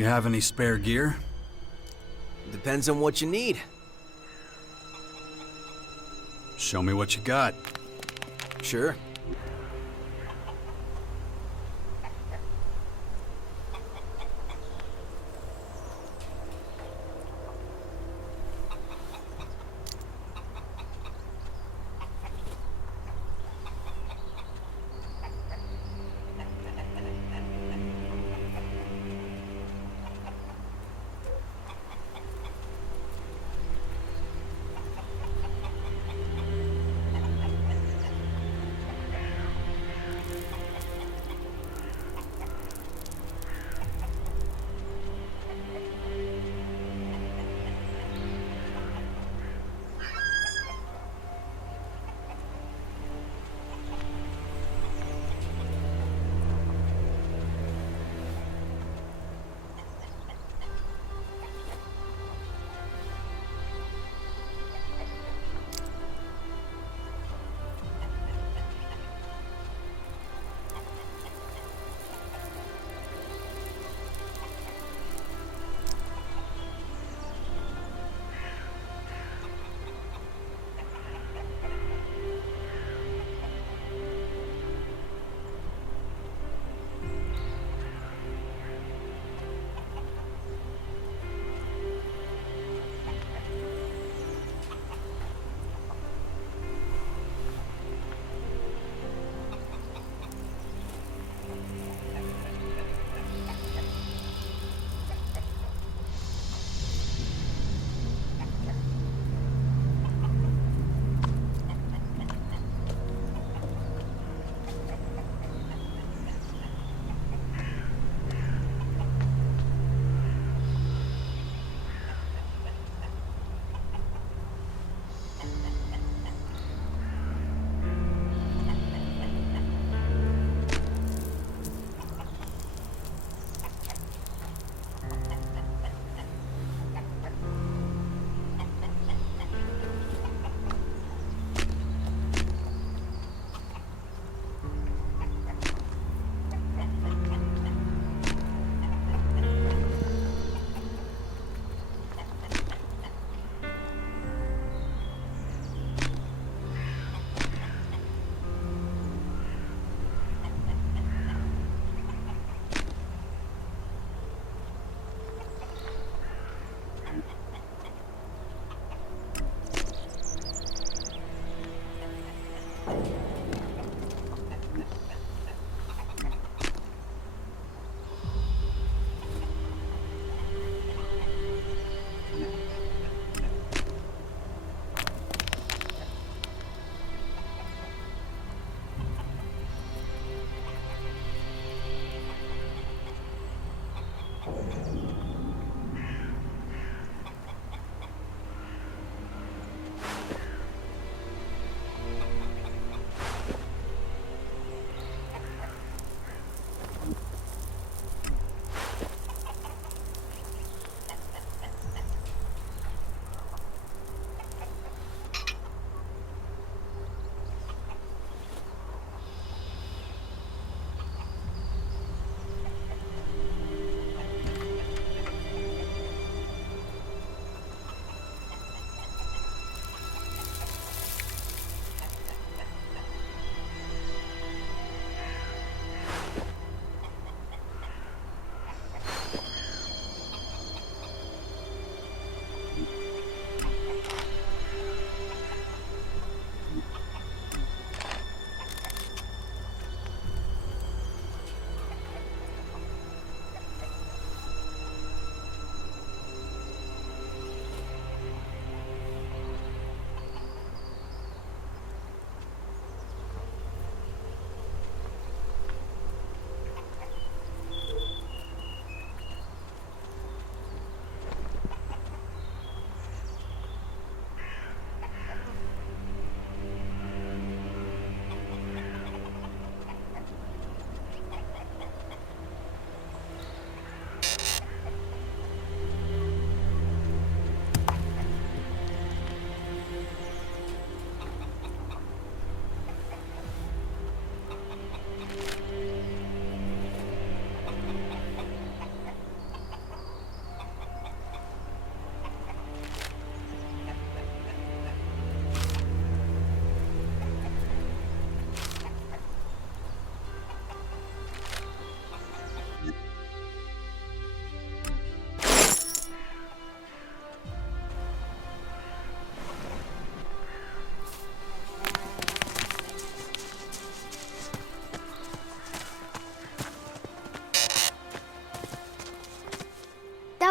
You have any spare gear? Depends on what you need. Show me what you got. Sure.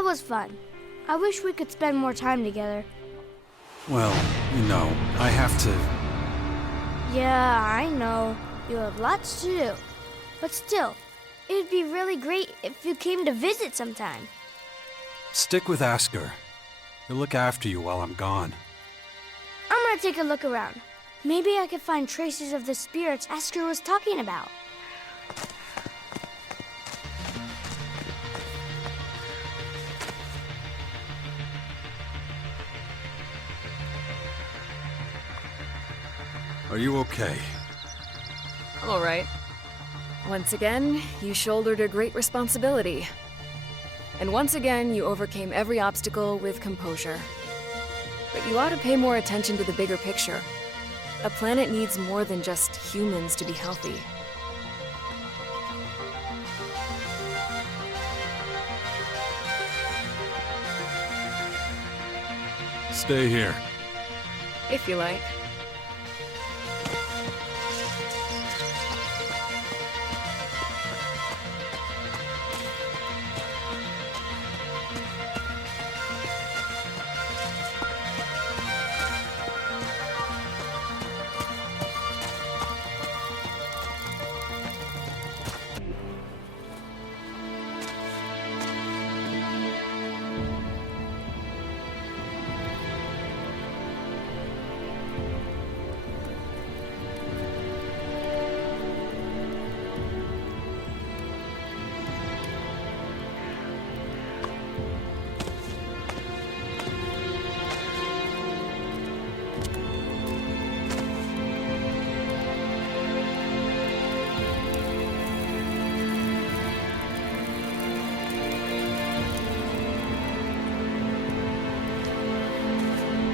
was fun. I wish we could spend more time together. Well, I have to... Yeah, I know. You have lots to do. But still, it'd be really great if you came to visit sometime. Stick with Asker. He'll look after you while I'm gone. I'm gonna take a look around. Maybe I could find traces of the spirits Asker was talking about. Are you okay? I'm all right. Once again, you shouldered a great responsibility. And once again, you overcame every obstacle with composure. But you ought to pay more attention to the bigger picture. A planet needs more than just humans to be healthy. Stay here. If you like.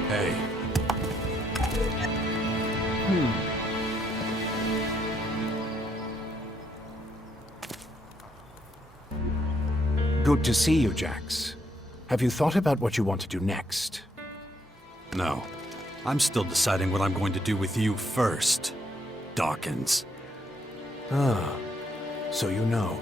Hey. Good to see you, Jax. Have you thought about what you want to do next? No. I'm still deciding what I'm going to do with you first, Dawkins. Ah, so you know.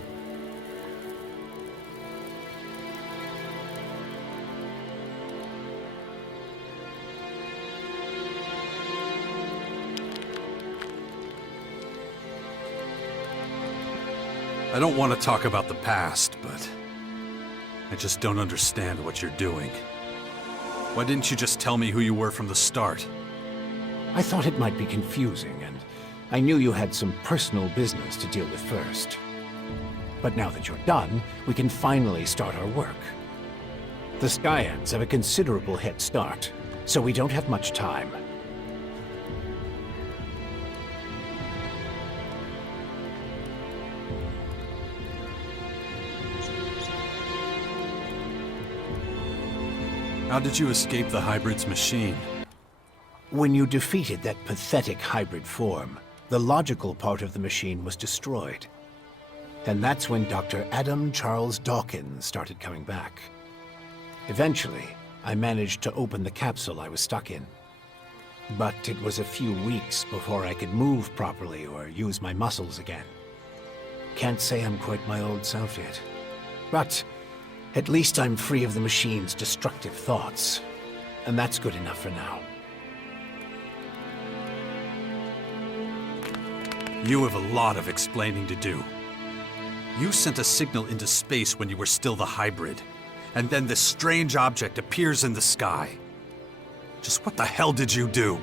I don't want to talk about the past, but I just don't understand what you're doing. Why didn't you just tell me who you were from the start? I thought it might be confusing, and I knew you had some personal business to deal with first. But now that you're done, we can finally start our work. The Skyans have a considerable head start, so we don't have much time. How did you escape the hybrid's machine? When you defeated that pathetic hybrid form, the logical part of the machine was destroyed. And that's when Dr. Adam Charles Dawkins started coming back. Eventually, I managed to open the capsule I was stuck in. But it was a few weeks before I could move properly or use my muscles again. Can't say I'm quite my old self yet. But at least I'm free of the machine's destructive thoughts. And that's good enough for now. You have a lot of explaining to do. You sent a signal into space when you were still the hybrid, and then this strange object appears in the sky. Just what the hell did you do?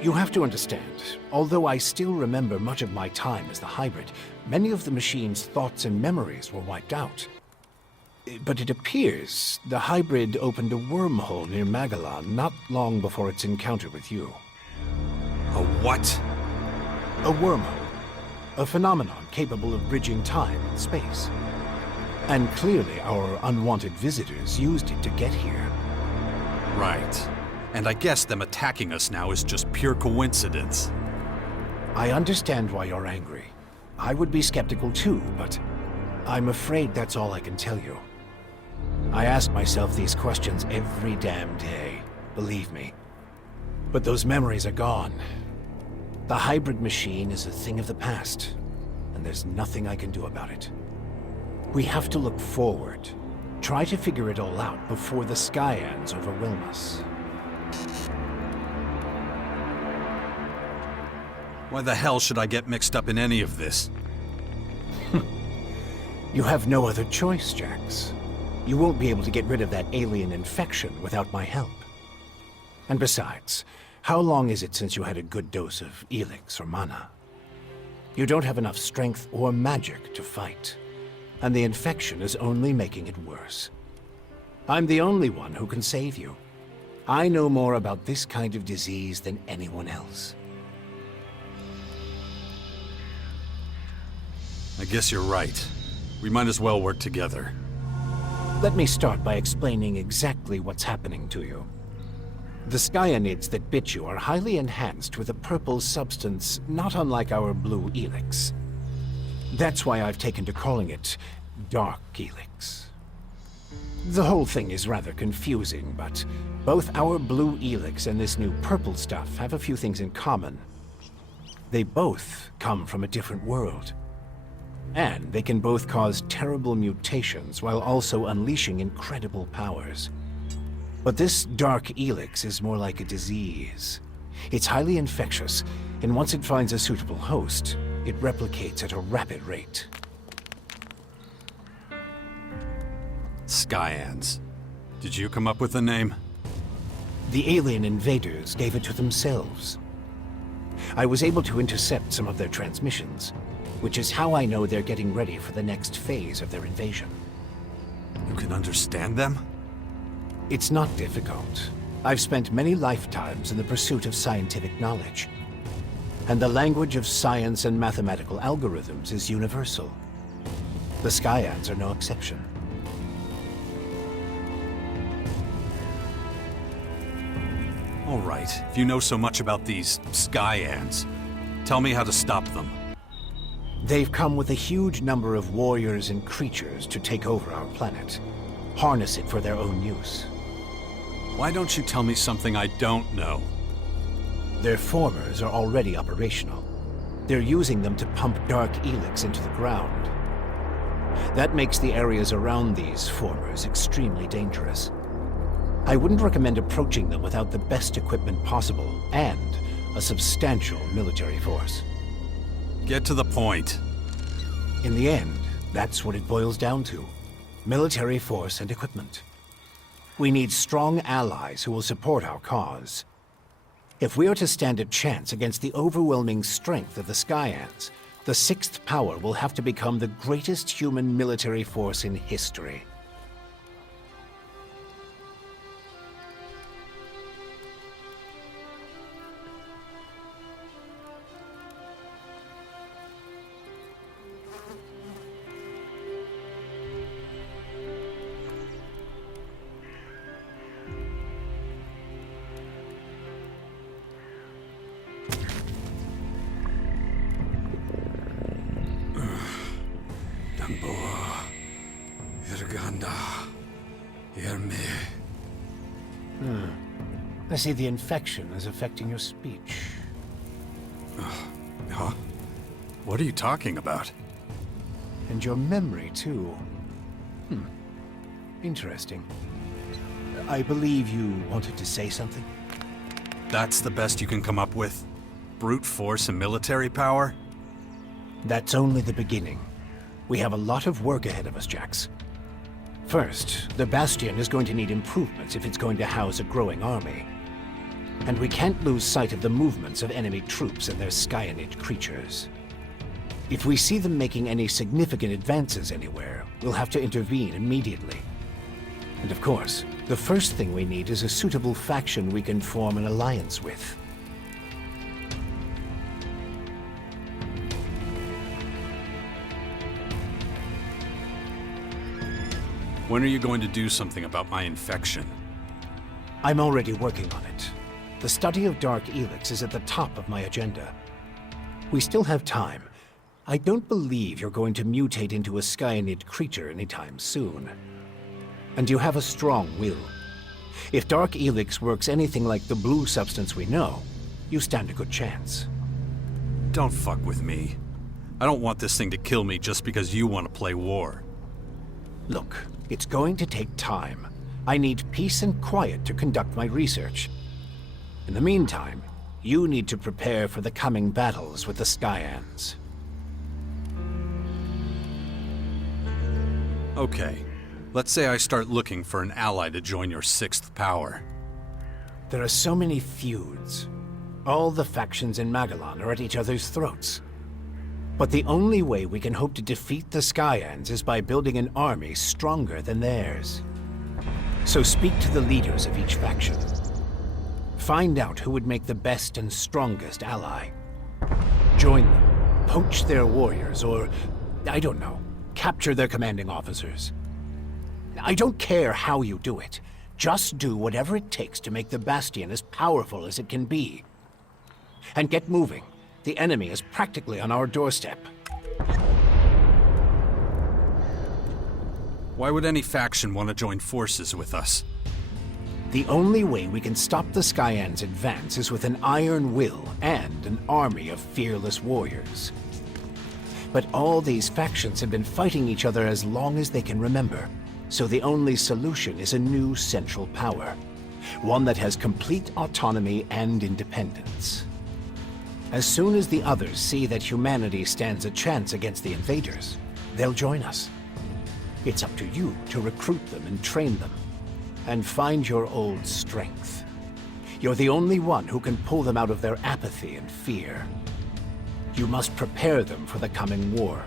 You have to understand, although I still remember much of my time as the hybrid, many of the machine's thoughts and memories were wiped out. But it appears the hybrid opened a wormhole near Magellan not long before its encounter with you. A what? A wormhole. A phenomenon capable of bridging time and space. And clearly our unwanted visitors used it to get here. Right. And I guess them attacking us now is just pure coincidence. I understand why you're angry. I would be skeptical too, but I'm afraid that's all I can tell you. I ask myself these questions every damn day, believe me. But those memories are gone. The hybrid machine is a thing of the past, and there's nothing I can do about it. We have to look forward, Try to figure it all out before the Skyans overwhelm us. Why the hell should I get mixed up in any of this? You have no other choice, Jax. You won't be able to get rid of that alien infection without my help. And besides, how long is it since you had a good dose of Elex or mana? You don't have enough strength or magic to fight, and the infection is only making it worse. I'm the only one who can save you. I know more about this kind of disease than anyone else. I guess you're right. We might as well work together. Let me start by explaining exactly what's happening to you. The skyanids that bit you are highly enhanced with a purple substance not unlike our blue Elex. That's why I've taken to calling it Dark Elex. The whole thing is rather confusing, but both our blue Elex and this new purple stuff have a few things in common. They both come from a different world. And they can both cause terrible mutations while also unleashing incredible powers. But this Dark Elex is more like a disease. It's highly infectious, and once it finds a suitable host, it replicates at a rapid rate. Skyans. Did you come up with the name? The alien invaders gave it to themselves. I was able to intercept some of their transmissions, which is how I know they're getting ready for the next phase of their invasion. You can understand them? It's not difficult. I've spent many lifetimes in the pursuit of scientific knowledge. And the language of science and mathematical algorithms is universal. The Skyans are no exception. All right, if you know so much about these Skyans, tell me how to stop them. They've come with a huge number of warriors and creatures to take over our planet, harness it for their own use. Why don't you tell me something I don't know? Their formers are already operational. They're using them to pump Dark Elex into the ground. That makes the areas around these formers extremely dangerous. I wouldn't recommend approaching them without the best equipment possible and a substantial military force. Get to the point. In the end, that's what it boils down to. Military force and equipment. We need strong allies who will support our cause. If we are to stand a chance against the overwhelming strength of the Skyans, the Sixth Power will have to become the greatest human military force in history. I see the infection is affecting your speech. Huh? What are you talking about? And your memory, too. Interesting. I believe you wanted to say something? That's the best you can come up with? Brute force and military power? That's only the beginning. We have a lot of work ahead of us, Jax. First, the Bastion is going to need improvements if it's going to house a growing army. And we can't lose sight of the movements of enemy troops and their Skyanid creatures. If we see them making any significant advances anywhere, we'll have to intervene immediately. And of course, the first thing we need is a suitable faction we can form an alliance with. When are you going to do something about my infection? I'm already working on it. The study of Dark Elex is at the top of my agenda. We still have time. I don't believe you're going to mutate into a Skyanid creature anytime soon. And you have a strong will. If Dark Elex works anything like the blue substance we know, you stand a good chance. Don't fuck with me. I don't want this thing to kill me just because you want to play war. Look, It's going to take time. I need peace and quiet to conduct my research. In the meantime, you need to prepare for the coming battles with the Skyans. Okay, let's say I start looking for an ally to join your sixth power. There are so many feuds. All the factions in Magellan are at each other's throats. But the only way we can hope to defeat the Skyans is by building an army stronger than theirs. So speak to the leaders of each faction. Find out who would make the best and strongest ally. Join them, poach their warriors, or, I don't know, capture their commanding officers. I don't care how you do it. Just do whatever it takes to make the Bastion as powerful as it can be. And get moving. The enemy is practically on our doorstep. Why would any faction want to join forces with us? The only way we can stop the Skyans' advance is with an iron will and an army of fearless warriors. But all these factions have been fighting each other as long as they can remember, so the only solution is a new central power, one that has complete autonomy and independence. As soon as the others see that humanity stands a chance against the invaders, they'll join us. It's up to you to recruit them and train them, and find your old strength. You're the only one who can pull them out of their apathy and fear. You must prepare them for the coming war.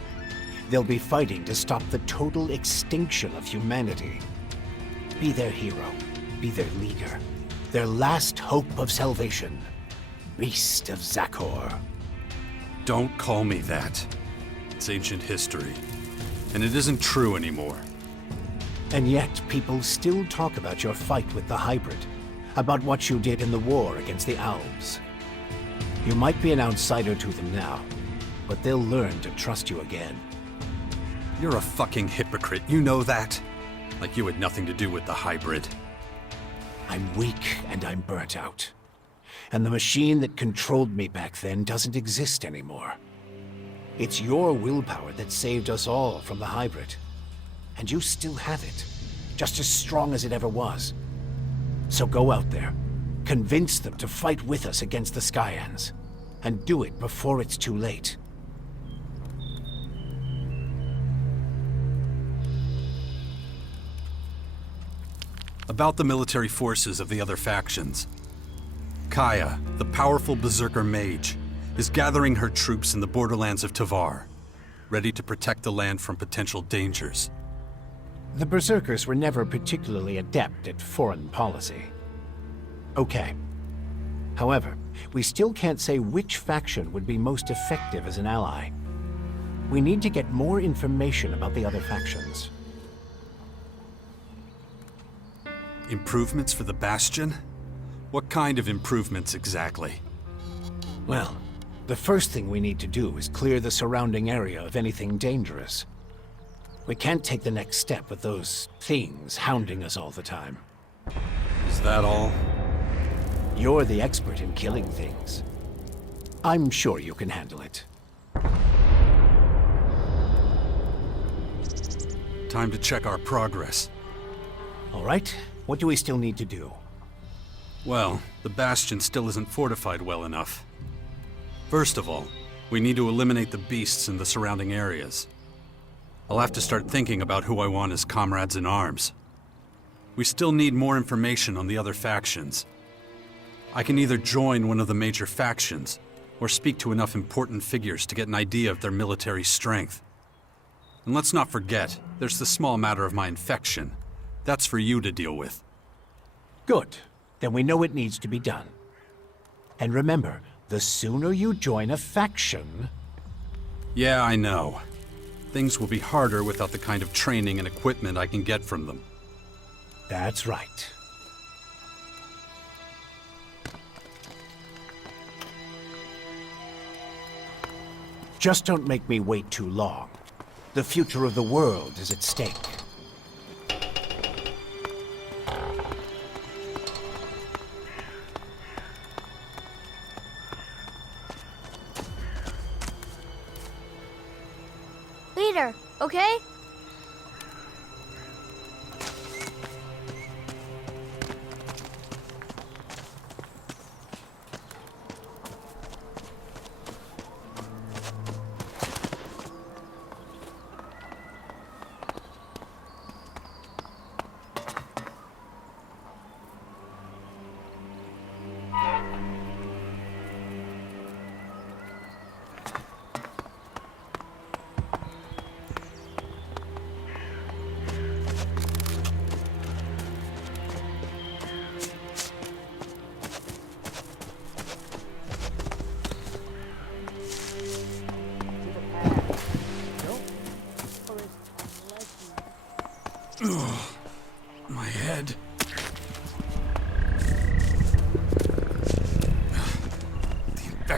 They'll be fighting to stop the total extinction of humanity. Be their hero, be their leader, their last hope of salvation. Beast of Zakor. Don't call me that. It's ancient history, and it isn't true anymore. And yet, people still talk about your fight with the hybrid, about what you did in the war against the Alps. You might be an outsider to them now, but they'll learn to trust you again. You're a fucking hypocrite, you know that? Like you had nothing to do with the hybrid. I'm weak and I'm burnt out. And the machine that controlled me back then doesn't exist anymore. It's your willpower that saved us all from the hybrid. And you still have it, just as strong as it ever was. So go out there, convince them to fight with us against the Skyans, and do it before it's too late. About the military forces of the other factions. Kaya, the powerful berserker mage, is gathering her troops in the borderlands of Tavar, ready to protect the land from potential dangers. The Berserkers were never particularly adept at foreign policy. Okay. However, we still can't say which faction would be most effective as an ally. We need to get more information about the other factions. Improvements for the Bastion? What kind of improvements exactly? Well, the first thing we need to do is clear the surrounding area of anything dangerous. We can't take the next step with those things hounding us all the time. Is that all? You're the expert in killing things. I'm sure you can handle it. Time to check our progress. All right, what do we still need to do? Well, the Bastion still isn't fortified well enough. First of all, we need to eliminate the beasts in the surrounding areas. I'll have to start thinking about who I want as comrades in arms. We still need more information on the other factions. I can either join one of the major factions, or speak to enough important figures to get an idea of their military strength. And let's not forget, there's the small matter of my infection. That's for you to deal with. Good. Then we know it needs to be done. And remember, the sooner you join a faction... Yeah, I know. Things will be harder without the kind of training and equipment I can get from them. That's right. Just don't make me wait too long. The future of the world is at stake. Leader, okay?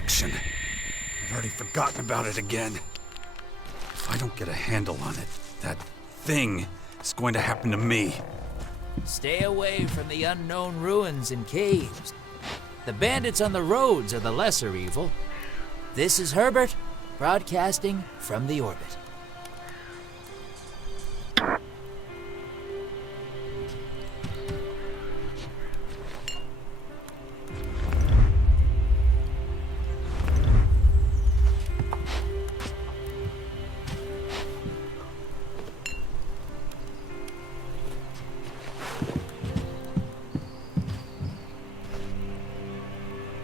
infection. I'd already forgotten about it again. If I don't get a handle on it, that thing is going to happen to me. Stay away from the unknown ruins and caves. The bandits on the roads are the lesser evil. This is Herbert, broadcasting from the orbit.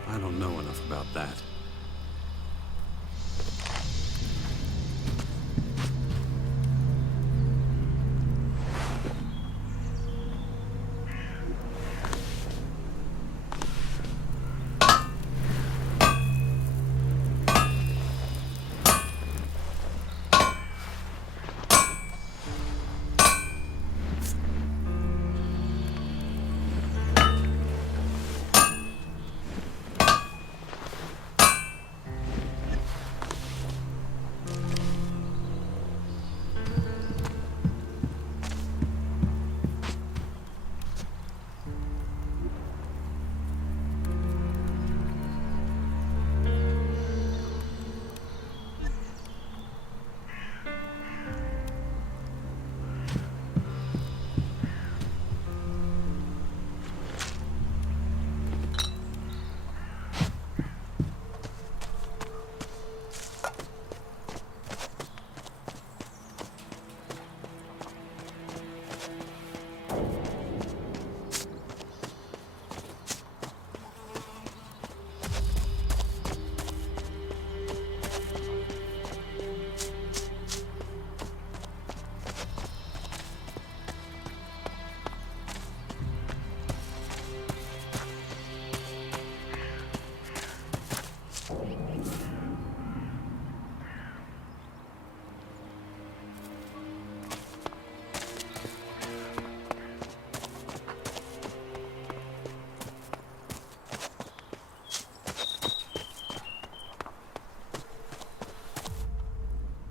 I don't know enough about that.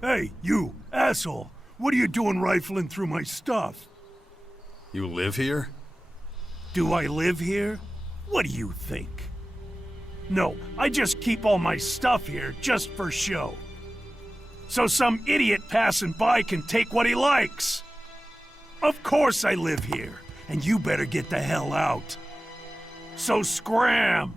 Hey, you, asshole! What are you doing rifling through my stuff? You live here? Do I live here? What do you think? No, I just keep all my stuff here just for show. So some idiot passing by can take what he likes. Of course I live here, and you better get the hell out. So scram!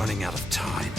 running out of time.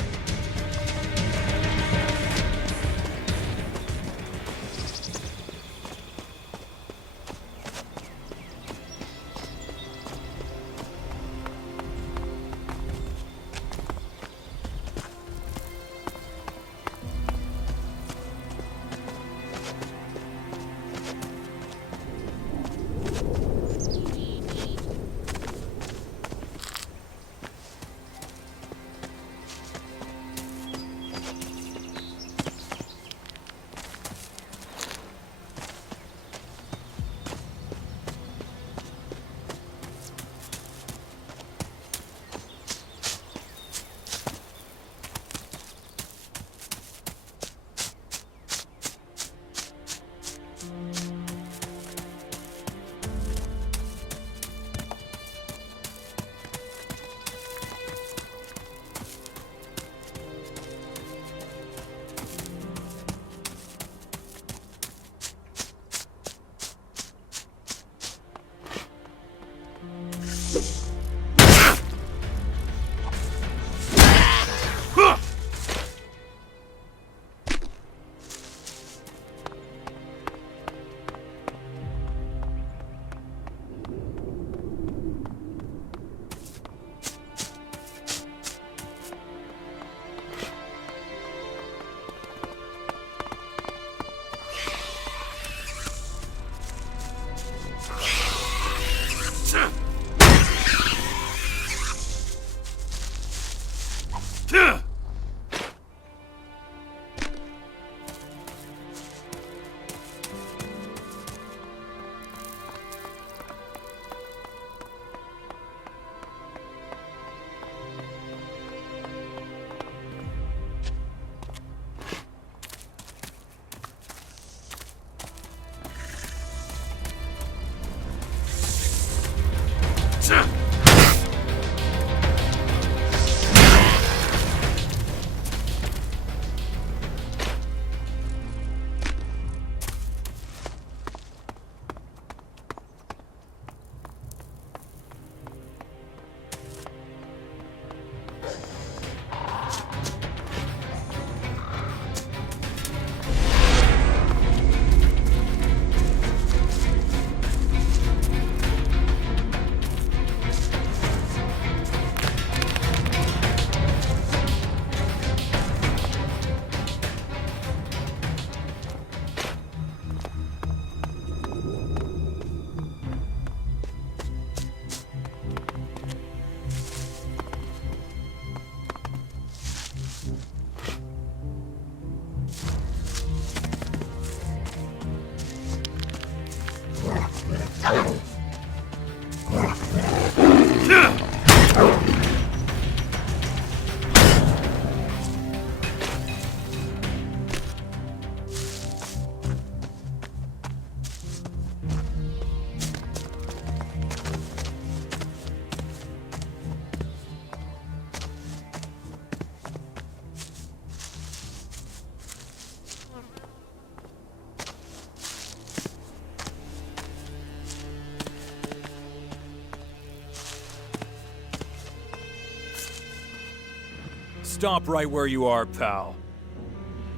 Stop right where you are, pal.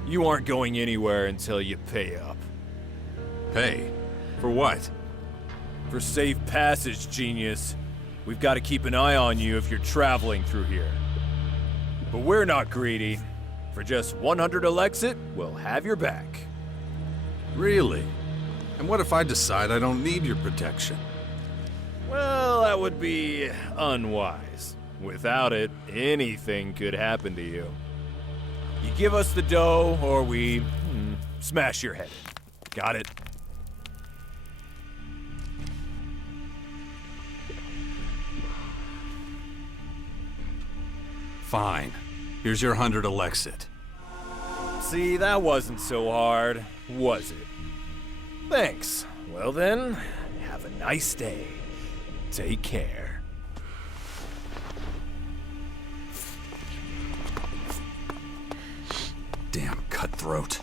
You aren't going anywhere until you pay up. Pay? For what? For safe passage, genius. We've got to keep an eye on you if you're traveling through here. But we're not greedy. For just 100 Elexit, we'll have your back. Really? And what if I decide I don't need your protection? Well, that would be unwise. Without it, anything could happen to you. You give us the dough, or we smash your head in. Got it? Fine. Here's your 100 Elexit. See, that wasn't so hard, was it? Thanks. Well then, have a nice day. Take care. Damn cutthroat.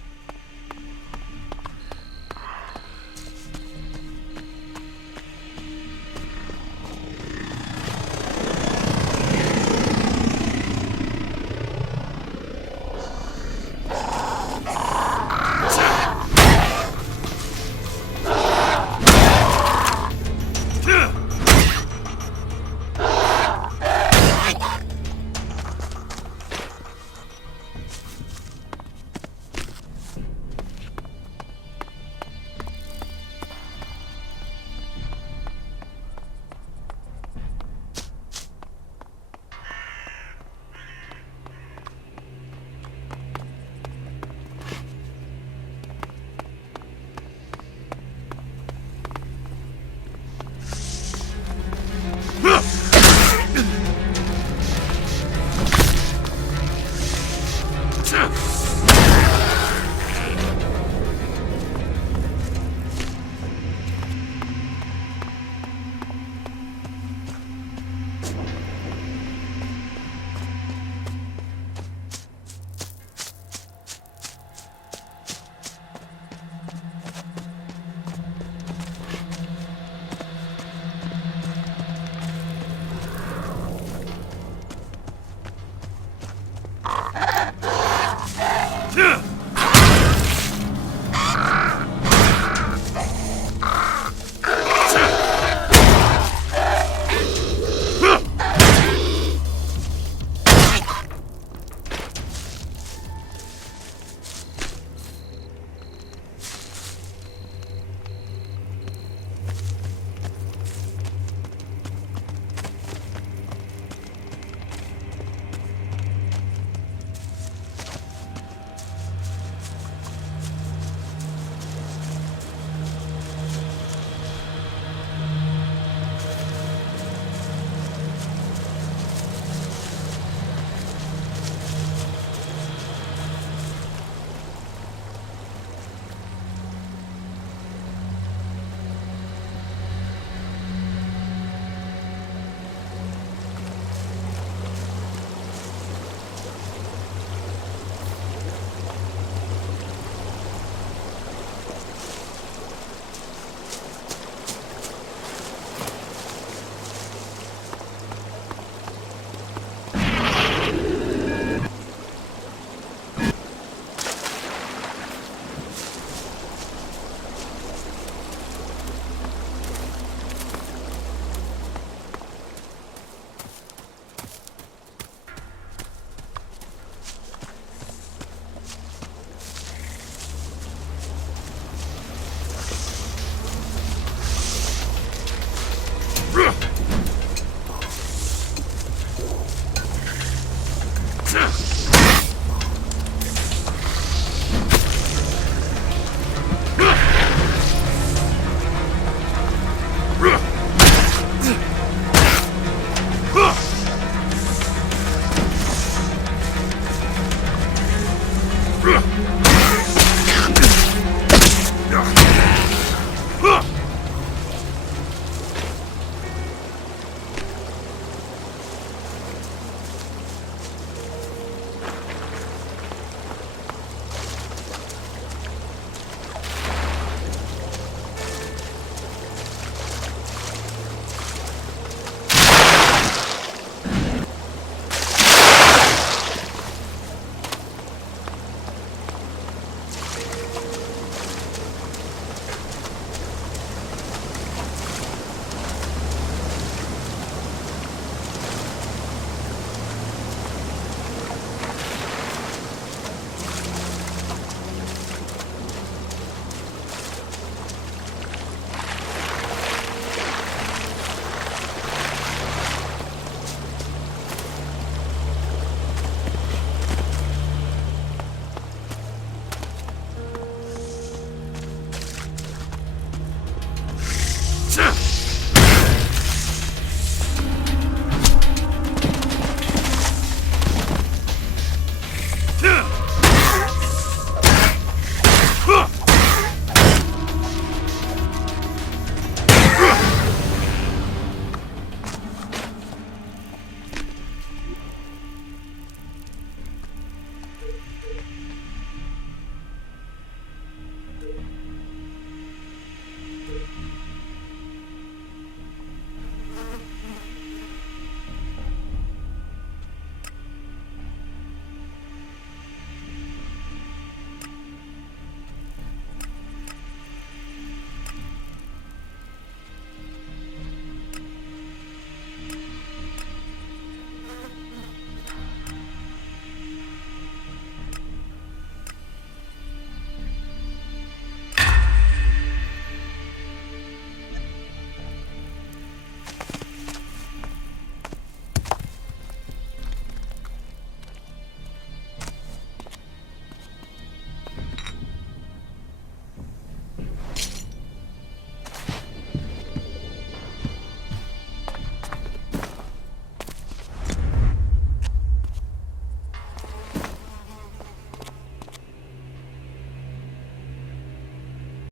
Ugh.